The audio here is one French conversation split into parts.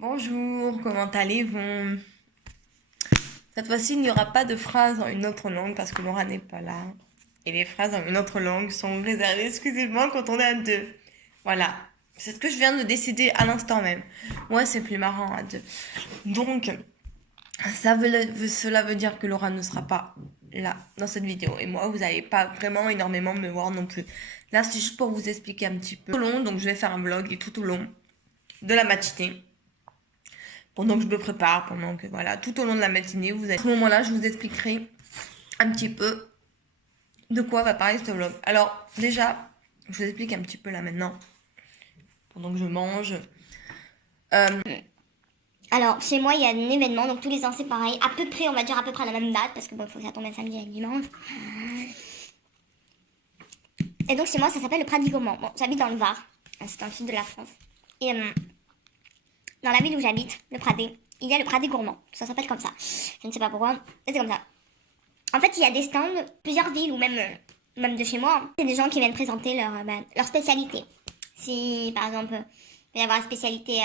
Bonjour, comment allez-vous? Cette fois-ci, il n'y aura pas de phrases en une autre langue parce que Laura n'est pas là. Et les phrases en une autre langue sont réservées exclusivement quand on est à deux. Voilà. C'est ce que je viens de décider à l'instant même. Ouais, c'est plus marrant à deux. Donc, cela veut dire que Laura ne sera pas là dans cette vidéo. Et moi, vous n'allez pas vraiment énormément me voir non plus. Là, c'est juste pour vous expliquer un petit peu. Tout au long, donc je vais faire un vlog et tout au long de la matinée pendant que je me prépare, pendant que voilà, tout au long de la matinée, à ce moment-là, je vous expliquerai un petit peu de quoi va parler ce vlog. Alors, déjà, je vous explique un petit peu là maintenant, pendant que je mange. Euh, Alors, chez moi, il y a un événement, donc tous les ans, c'est pareil. À peu près, on va dire à peu près à la même date, parce que bon, il faut que ça tombe un samedi et un dimanche. Et donc, chez moi, ça s'appelle le Pradigoman. Bon, j'habite dans le Var, c'est dans le sud de la France. Et dans la ville où j'habite, le Pradé, il y a le Pradé gourmand. Ça s'appelle comme ça. Je ne sais pas pourquoi, mais c'est comme ça. En fait, il y a des stands, plusieurs villes, ou même de chez moi. C'est des gens qui viennent présenter leur spécialité. Si, par exemple, il va y avoir la spécialité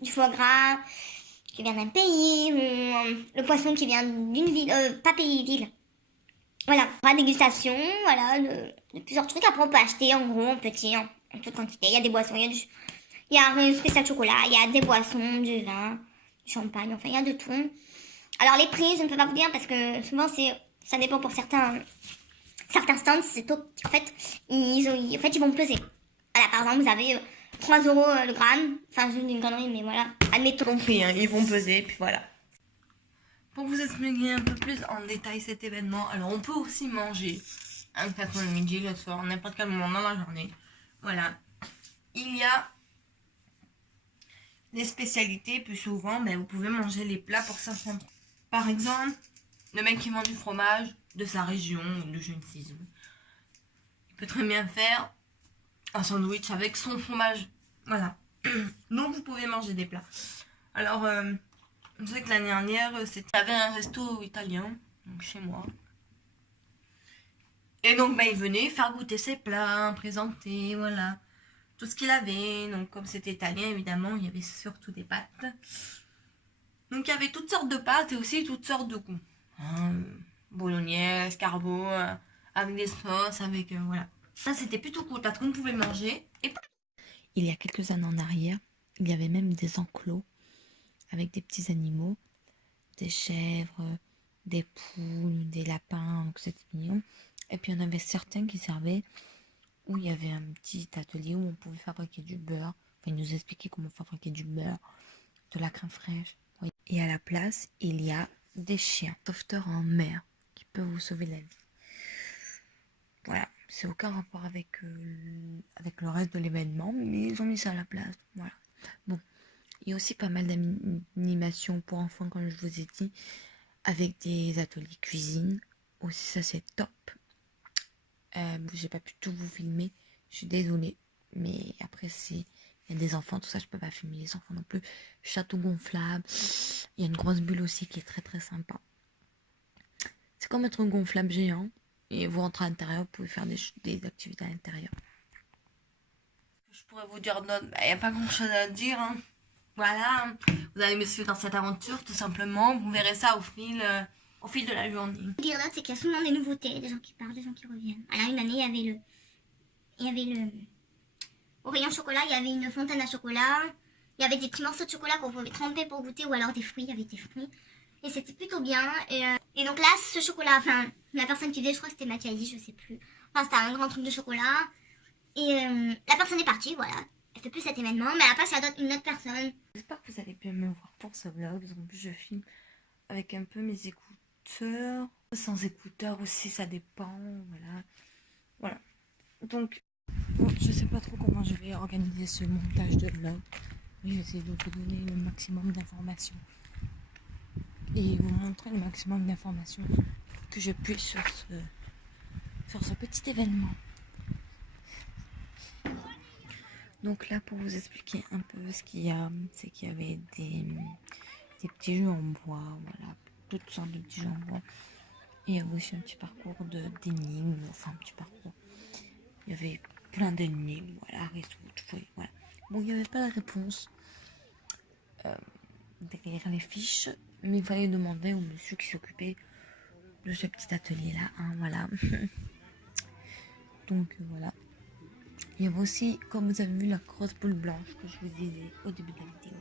du foie gras, qui vient d'un pays, ou le poisson qui vient d'une ville, pas pays, ville. Voilà, pas de dégustation, voilà, de plusieurs trucs. Après, on peut acheter en gros, en petit, en toute quantité. Il y a des boissons, il y a un spécial chocolat, il y a des boissons, du vin, du champagne, enfin, il y a de tout. Alors, les prix, je ne peux pas vous dire parce que souvent, ça dépend pour certains stands, c'est tôt. En fait, ils vont peser. Voilà, par exemple, vous avez 3 euros le gramme. Enfin, je dis une connerie, mais voilà, admettons. compris, hein, ils vont peser, puis voilà. Pour vous expliquer un peu plus en détail cet événement, alors on peut aussi manger un plateau le midi, le soir, n'importe quel moment dans la journée. Voilà. Il y a des spécialités, plus souvent, mais vous pouvez manger les plats pour 500. Par exemple, le mec qui vend du fromage de sa région ou de je ne sais où, il peut très bien faire un sandwich avec son fromage. Voilà. Donc vous pouvez manger des plats. Alors, je sais que l'année dernière, j'avais un resto italien, donc chez moi. Et donc, bah, il venait faire goûter ses plats, présenter, voilà. Tout ce qu'il avait. Donc, comme c'était italien, évidemment, il y avait surtout des pâtes. Donc, il y avait toutes sortes de pâtes et aussi toutes sortes de goûts. Hein, bolognaise, carbo, avec des sauces, avec, voilà. Ça, c'était plutôt cool parce qu'on pouvait manger. Et il y a quelques années en arrière, il y avait même des enclos avec des petits animaux, des chèvres, des poules, des lapins, donc c'était mignon. Et puis, il y en avait certains qui servaient où il y avait un petit atelier où on pouvait fabriquer du beurre. Enfin, il nous expliquait comment fabriquer du beurre, de la crème fraîche. Et à la place, il y a des chiens, sauveteurs en mer, qui peuvent vous sauver la vie. Voilà, c'est aucun rapport avec le reste de l'événement, mais ils ont mis ça à la place. Voilà. Bon, il y a aussi pas mal d'animations pour enfants, comme je vous ai dit, avec des ateliers cuisine. Aussi, ça c'est top. J'ai pas pu tout vous filmer, je suis désolée. Mais après, il y a des enfants, tout ça, je peux pas filmer les enfants non plus. Château gonflable. Il y a une grosse bulle aussi qui est très très sympa. C'est comme être un gonflable géant. Et vous rentrez à l'intérieur, vous pouvez faire des activités à l'intérieur. Je pourrais vous dire d'autres, il n'y a pas grand chose à dire. Hein. Voilà, vous allez me suivre dans cette aventure tout simplement. Vous verrez ça au fil de la journée. Ce que je veux dire d'autre, c'est qu'il y a souvent des nouveautés, des gens qui partent, des gens qui reviennent. Alors, une année, il y avait au rayon chocolat, il y avait une fontaine à chocolat. Il y avait des petits morceaux de chocolat qu'on pouvait tremper pour goûter, ou alors des fruits, il y avait des fruits. Et c'était plutôt bien. Et donc là, ce chocolat, enfin, la personne qui faisait, je crois que c'était Mathias, je sais plus. Enfin, c'était un grand truc de chocolat. Et la personne est partie, voilà. Elle fait plus cet événement, mais à la place, il y a une autre personne. J'espère que vous allez bien me voir pour ce vlog. Parce qu'en plus, je filme avec un peu mes écouteurs. Sans écouteurs aussi, ça dépend. Voilà. Voilà. Donc, bon, je sais pas trop comment je vais organiser ce montage de vlog. Mais je vais essayer de vous donner le maximum d'informations. Et vous montrer le maximum d'informations que je puisse sur ce petit événement. Donc là, pour vous expliquer un peu ce qu'il y a, c'est qu'il y avait des petits jeux en bois, voilà, toutes sortes de petits jeux en bois. Et il y avait aussi un petit parcours d'énigmes, enfin un petit parcours. Il y avait plein d'énigmes, voilà, résoudre, voilà. Bon, il n'y avait pas la réponse. derrière les fiches, mais il fallait demander au monsieur qui s'occupait de ce petit atelier-là, hein, voilà. Donc voilà. Il y avait aussi, comme vous avez vu, la grosse boule blanche que je vous disais au début de la vidéo.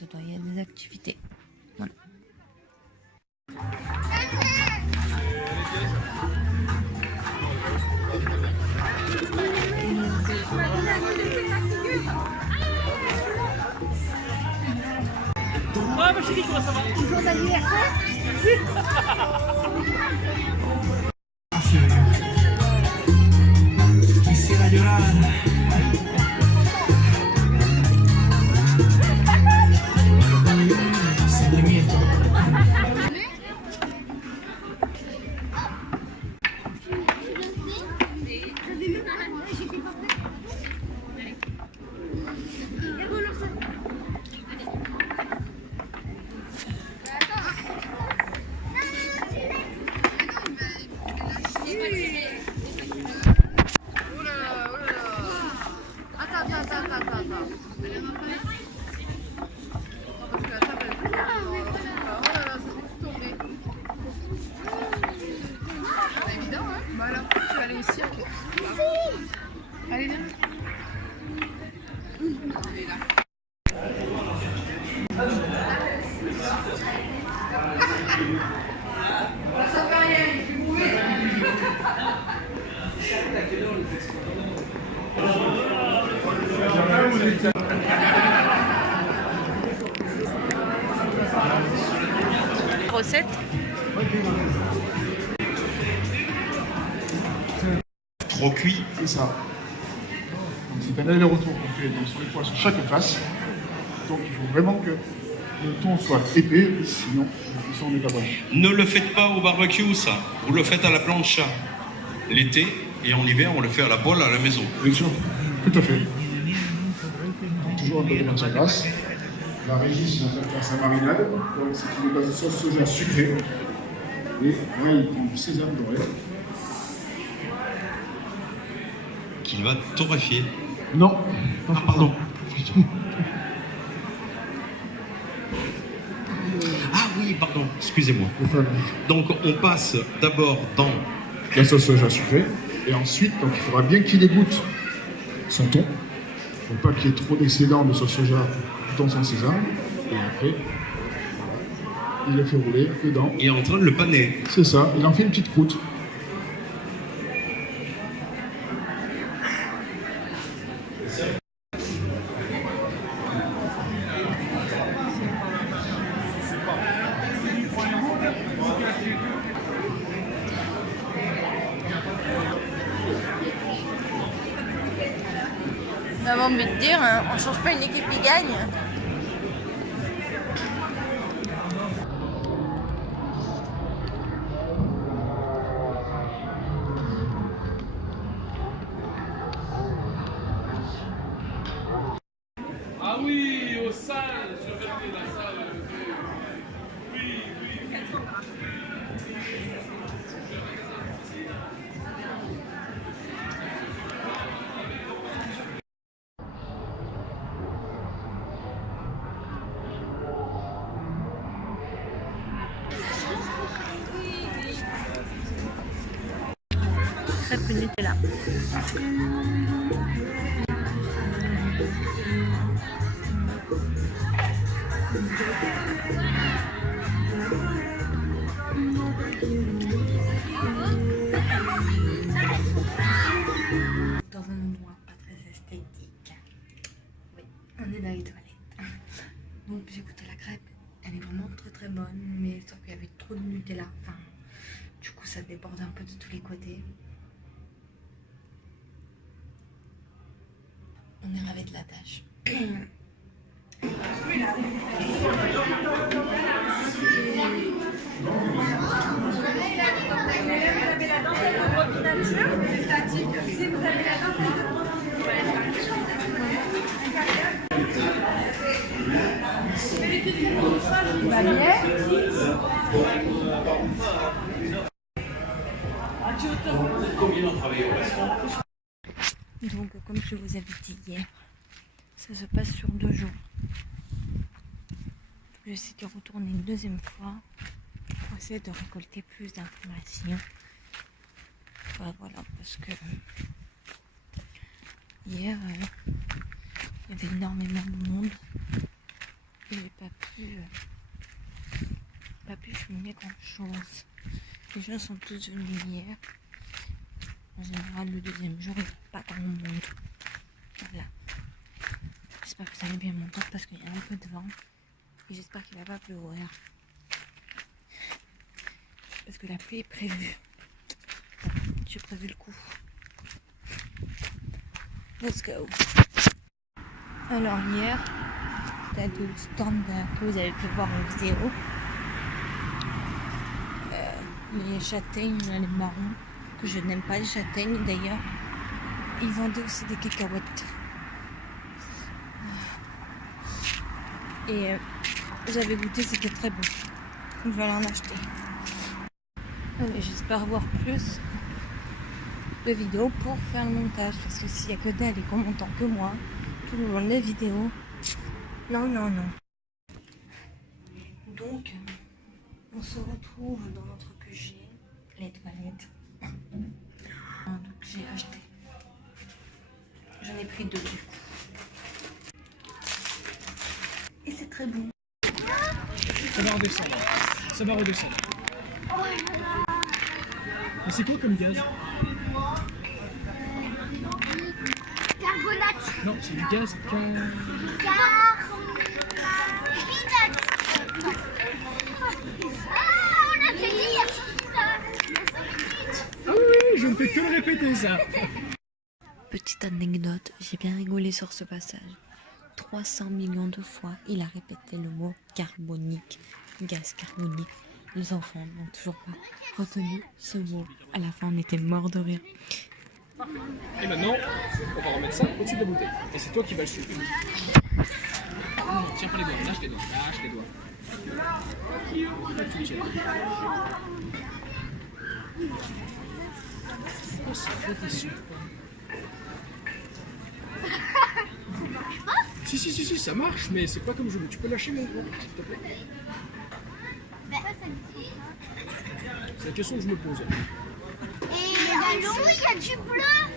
Dedans, il y a des activités. Voilà. Ah, ma chérie, comment ça va? Jour d'anniversaire. Quisiera llorar. Sentimiento. Voilà, tu vas aller au cirque. Allez, viens. Elle est là. Recette. Trop cuit. C'est ça. Donc c'est un aller-retour qu'on fait donc, sur les pois sur chaque face. Donc il faut vraiment que le thon soit épais, sinon on n'est pas bon. Ne le faites pas au barbecue, ça. Vous le faites à la plancha l'été et en hiver, on le fait à la poêle à la maison. Bien sûr, tout à fait. Donc, toujours un peu de matière grasse. La régie, on va faire sa marinade. Donc c'est une base de sauce soja sucrée. Et là, il prend du sésame doré. Qu'il va torréfier. Non. Ah, pardon. Ah oui, pardon, excusez-moi. Donc on passe d'abord dans La sauce soja sucrée. Et ensuite, donc, il faudra bien qu'il égoutte son thon. Pour pas qu'il y ait trop d'excédent de sauce soja dans son sésame. Et après, il le fait rouler dedans. et en train de le paner. C'est ça, il en fait une petite croûte. J'avais envie de dire, hein, on change pas une équipe qui gagne. Ah oui, aux salles, je vais la salle. Oui, oui. Crêpe Nutella. Dans un endroit pas très esthétique. Oui, on est dans les toilettes. Donc j'ai goûté la crêpe. Elle est vraiment très très bonne, mais sauf qu'il y avait trop de Nutella. Enfin, du coup ça déborde un peu de tous les côtés. On est ravis de la tâche. Donc, comme je vous avais dit hier, Ça se passe sur 2 jours. J'essaie de retourner une deuxième fois pour essayer de récolter plus d'informations. Enfin, voilà, parce que hier, il y avait énormément de monde. Je n'ai pas pu filmer grand chose. Les gens sont tous venus hier. En général, le deuxième jour, il n'y a pas grand monde. Voilà. J'espère que vous allez bien m'entendre parce qu'il y a un peu de vent. Et j'espère qu'il va pas pleuvoir. Parce que la pluie est prévue. J'ai prévu le coup. Let's go. Alors hier, t'as le stand que vous avez pu voir en vidéo. Les châtaignes, les marrons, que je n'aime pas les châtaignes d'ailleurs. Ils vendaient aussi des cacahuètes. Et j'avais goûté, c'était très bon. Donc je vais aller en acheter. J'espère voir plus de vidéos pour faire le montage. Parce que s'il n'y a que d'elle et qu'on m'entend que moi, tout le long des vidéos. Non. Donc, on se retrouve dans notre QG, les toilettes. Donc j'ai acheté. J'en ai pris 2 du coup. Et c'est très bon. Ça va redescendre. Ça va redescendre. Mais c'est quoi comme gaz? Carbonate. Non, c'est du gaz Ah oui, je ne fais que le répéter ça. Petite anecdote, j'ai bien rigolé sur ce passage. 300 millions de fois, il a répété le mot carbonique, gaz carbonique. Les enfants n'ont toujours pas retenu ce mot. À la fin, on était morts de rire. Et maintenant, on va remettre ça au-dessus de la bouteille. Et c'est toi qui vas le suivre. Tiens pas les doigts, lâche les doigts, lâche les doigts. Là, tu tiens. Oh, ça fait des sons. Si, ça marche, mais c'est pas comme je veux. Tu peux lâcher mon doigt, s'il te plaît. C'est la question que je me pose. Et il y a du bleu.